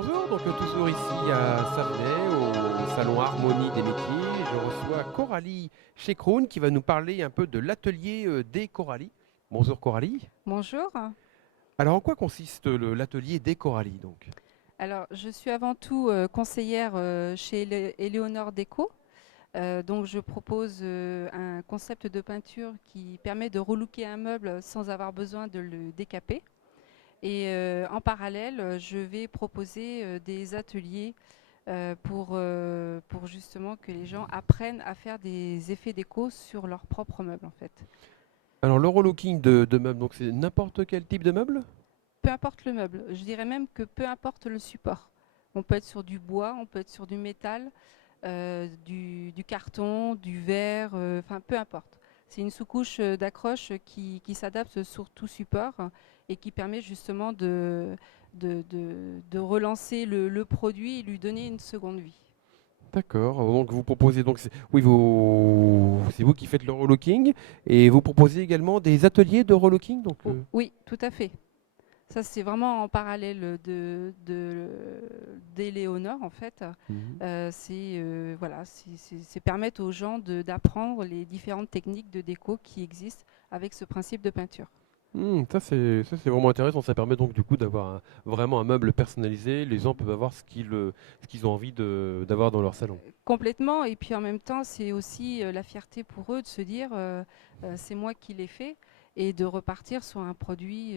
Bonjour, donc toujours ici à Savenay, au salon Harmonie des métiers. Je reçois Coralie Chekroun qui va nous parler un peu de l'atelier des Coralie. Bonjour Coralie. Bonjour. Alors en quoi consiste l'atelier des Coralie donc? Alors, je suis avant tout conseillère chez Eleonore Déco. Donc, je propose un concept de peinture qui permet de relooker un meuble sans avoir besoin de le décaper. Et en parallèle, je vais proposer des ateliers pour justement que les gens apprennent à faire des effets déco sur leurs propres meubles en fait. Alors le relooking de meubles, donc c'est n'importe quel type de meuble? Peu importe le meuble, je dirais même que peu importe le support. On peut être sur du bois, on peut être sur du métal, du carton, du verre, enfin peu importe. C'est une sous-couche d'accroche qui s'adapte sur tout support et qui permet justement de relancer le produit et lui donner une seconde vie. D'accord, donc vous proposez donc oui c'est vous qui faites le relooking et vous proposez également des ateliers de relooking donc Oui, tout à fait. Ça, c'est vraiment en parallèle d'Éléonore, en fait. Mhm. Voilà, c'est permettre aux gens d'apprendre les différentes techniques de déco qui existent avec ce principe de peinture. Ça c'est vraiment intéressant. Ça permet donc du coup d'avoir vraiment un meuble personnalisé. Les gens peuvent avoir ce qu'ils ont envie d'avoir dans leur salon. Complètement, et puis en même temps, c'est aussi la fierté pour eux de se dire c'est moi qui l'ai fait et de repartir sur un produit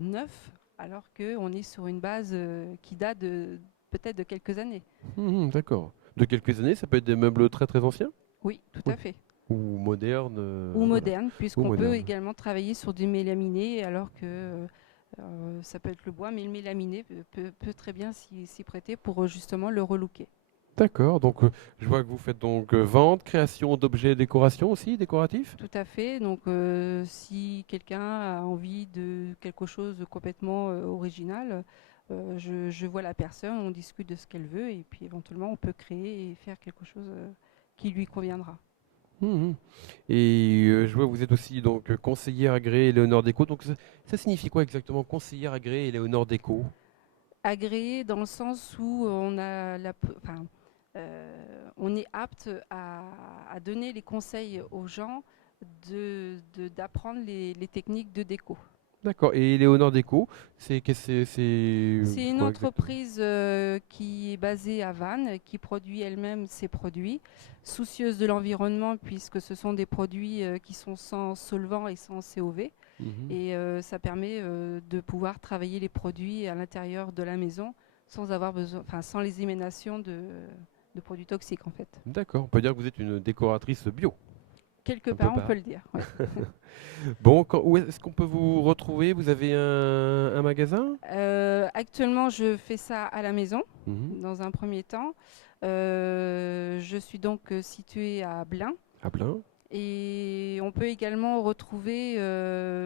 neuf alors qu'on est sur une base qui date peut-être de quelques années. D'accord. De quelques années, ça peut être des meubles très très anciens? Oui, tout Oui. à fait. Ou modernes, Ou voilà. moderne, Ou puisqu'on peut modernes. également travailler sur du mélaminé, alors que ça peut être le bois, mais le mélaminé peut très bien s'y prêter pour justement le relooker. D'accord. Donc je vois que vous faites donc vente, création d'objets, décoration aussi, décoratifs? Tout à fait. Donc, si quelqu'un a envie de quelque chose de complètement original, je vois la personne, on discute de ce qu'elle veut, et puis éventuellement, on peut créer et faire quelque chose qui lui conviendra. Mhm. Et je vois que vous êtes aussi donc conseillère agréée Éléonore Déco. Donc ça signifie quoi exactement, conseillère agréée Éléonore Déco? Agréé dans le sens où enfin, on est apte à donner les conseils aux gens d'apprendre les techniques de déco. D'accord. Et Léonore Déco, C'est c'est une quoi exactement? entreprise qui est basée à Vannes, qui produit elle-même ses produits, soucieuse de l'environnement puisque ce sont des produits qui sont sans solvant et sans COV. Mhm. Et ça permet de pouvoir travailler les produits à l'intérieur de la maison sans avoir besoin, enfin sans les émanations de produits toxiques en fait. D'accord. On peut dire que vous êtes une décoratrice bio. Quelque Un peu part, on peut pas. le dire. Ouais. Bon, où est-ce qu'on peut vous retrouver? Vous avez un magasin? Actuellement, je fais ça à la maison Mhm. dans un premier temps. Je suis donc située à Blain. À Blain. Et on peut également retrouver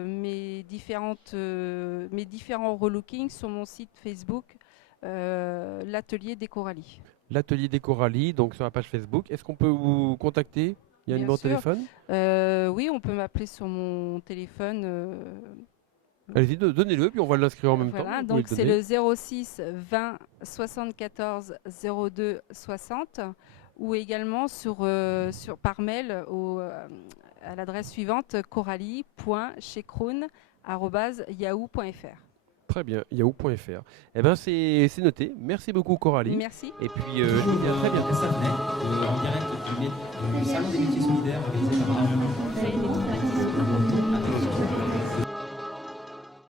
mes différents relookings sur mon site Facebook, l'atelier des Coralie. L'atelier des Coralie, donc sur la page Facebook. Est-ce qu'on peut vous contacter? Il y a un Bien numéro de sûr. téléphone? Oui, on peut m'appeler sur mon téléphone. Allez-y, donnez-le, puis on va l'inscrire en même temps. Voilà, Vous pouvez donc le c'est donner. le 06 20 74 02 60 ou également par mail à l'adresse suivante coralie.chekroun@yahoo.fr. Très bien, yahoo.fr. Eh bien, c'est noté. Merci beaucoup, Coralie. Merci. Et puis, je vous Toujours dis à très à bientôt. Savenay, en direct du Salon des métiers solidaires organisé par la